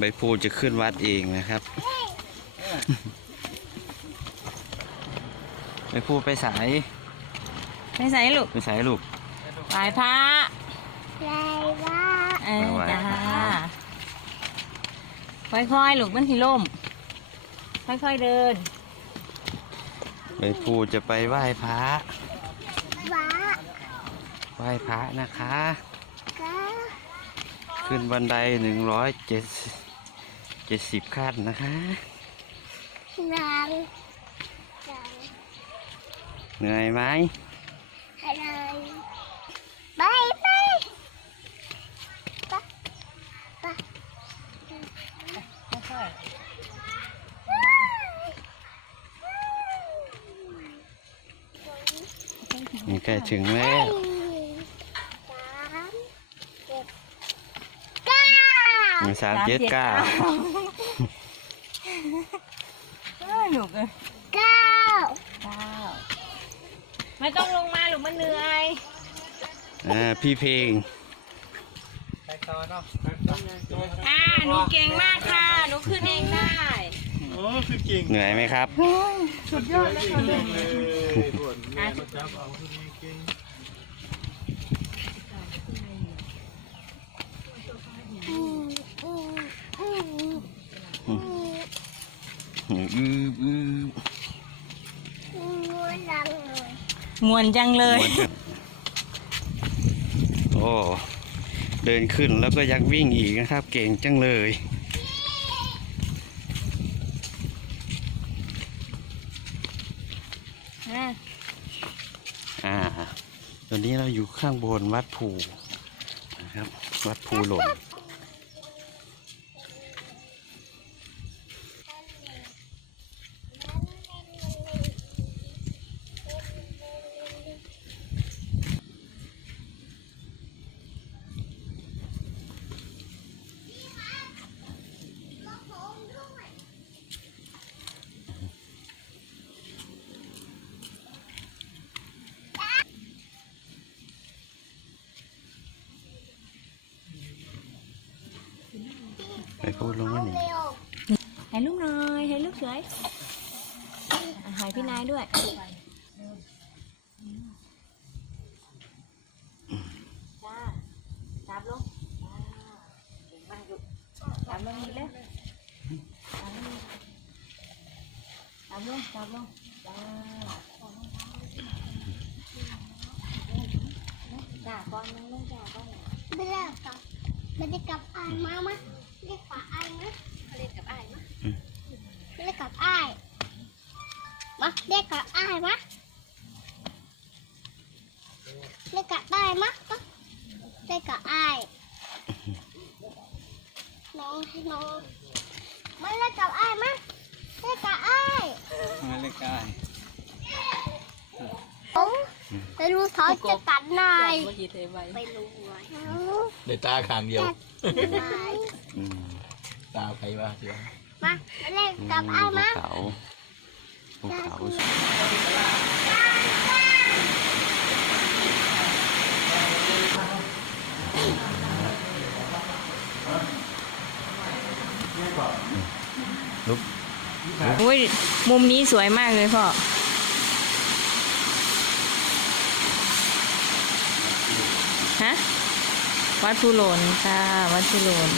ใบผูใบพูจะขึ้นวัดเองนะครับ ใบพูไปสายไปใส่ลูกไปสายลูกไหว้พระไรวะเออไหว้จ้าพระค่อยๆลูกมันสิล่ม ค่อยๆเดิน ใบพูจะไปไหว้พระวะไหว้พระนะคะกะขึ้นบันไดหนึ่งร้อยเจ็ดเจ็ดสิบขั้นนะคะนางนางเหนื่อยไหมอะไรไปไปไปไปค่อยนี่ใกล้ถึงแล้ว สามเจ็ดเก้า หนึ่ง สามเจ็ดเก้าเออลูกเอ้ยเก้าเก้าไม่ต้องลงมาลูกมันเหนื่อยอ่าพี่เพลงไปต่อเนาะอ่าหนูเก่งมากค่ะหนูขึ้นเองได้โอ้คือเก่งเหนื่อยไหมครับสุดยอดเลยค่ะเลยปวดแม่ก็จับเอาคือเก่ง อืมอืมอืม อืม อืออืออืออืมลังเลยมวนจังเลย โอ้ เดินขึ้นแล้วก็ยังวิ่งอีกนะครับ เก่งจังเลยอะอ่า ตอนนี้เราอยู่ข้างบนวัดภูนะครับ วัดภูหล่น ไปพูดลงมาหนึ่งเร็วให้ลูกหน่อยให้ลูกสวยอะให้พี่นายด้วย จ้าจับลงจ้าเก่งมากลูกจับลงนี่เลยจับลงจับลงจับลงจ้าจ้าก้อนนึงลงจ้าก้อนนึงไม่ได้กลับไม่ได้กลับอายมามะ เรียกว่าอายมะเล่นกับอ้ายมั้ยเรียกกับอายมาเรียกกับอายมะเรียกกับอายมะมาเรียกกับอายน้องให้น้องมาเรียกกับอายมะเรียกกับอายมาเลยกายผมไปดูเขาจะกัดนายเมื่อกี้เทไว้ไปรู้ไว้เดตาขางเดียวนาย อืมตาใครว่าเดี๋ยวมาเล่นกับอายภูมะเขาภูเขาลุกโอ้ยมุมนี้สวยมากเลยพ่อ ฮะ วัดภูโหลนค่ะ วัดภูโหลน